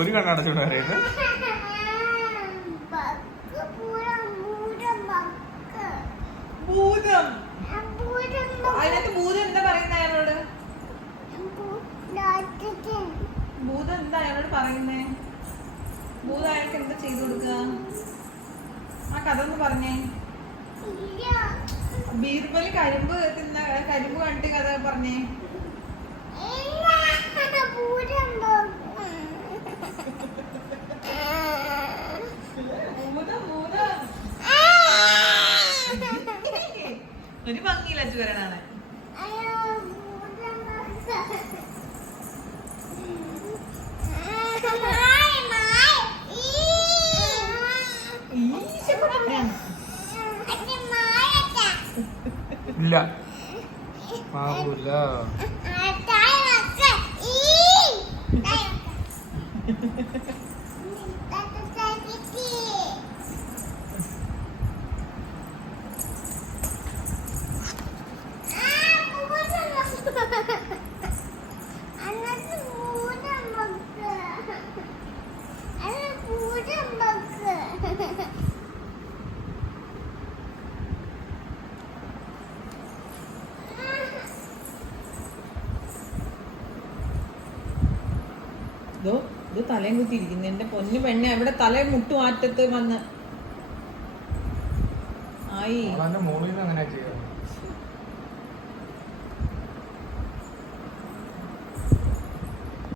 ഒരു കണ്ണടച്ചോണ്ട് പറയുന്നത്. ഭൂതം. അതിനകത്ത് ഭൂതം എന്താ പറയുന്ന അയാളോട്? ഭൂതം എന്താ അയാളോട് പറയുന്നേ? ഭൂതം അയാൾക്ക് എന്താ ചെയ്തു കൊടുക്കുക? ആ കഥ ഒന്ന് പറഞ്ഞേ. ബീർബൽ കരിമ്പ് കണ്ടിട്ട് കഥ പറഞ്ഞേ. ഒരു ഭംഗിയില്ല ചുവരനാണ്. ഇല്ല മാവൂല. ഇത് തലയും കുത്തിയിരിക്കുന്നു. എന്റെ പൊന്നു പെണ്ണെ, അവിടെ തലയും മുട്ടുമാറ്റത്ത് വന്ന് ആയി. മോളിൽ അങ്ങനെ ചെയ്യാം.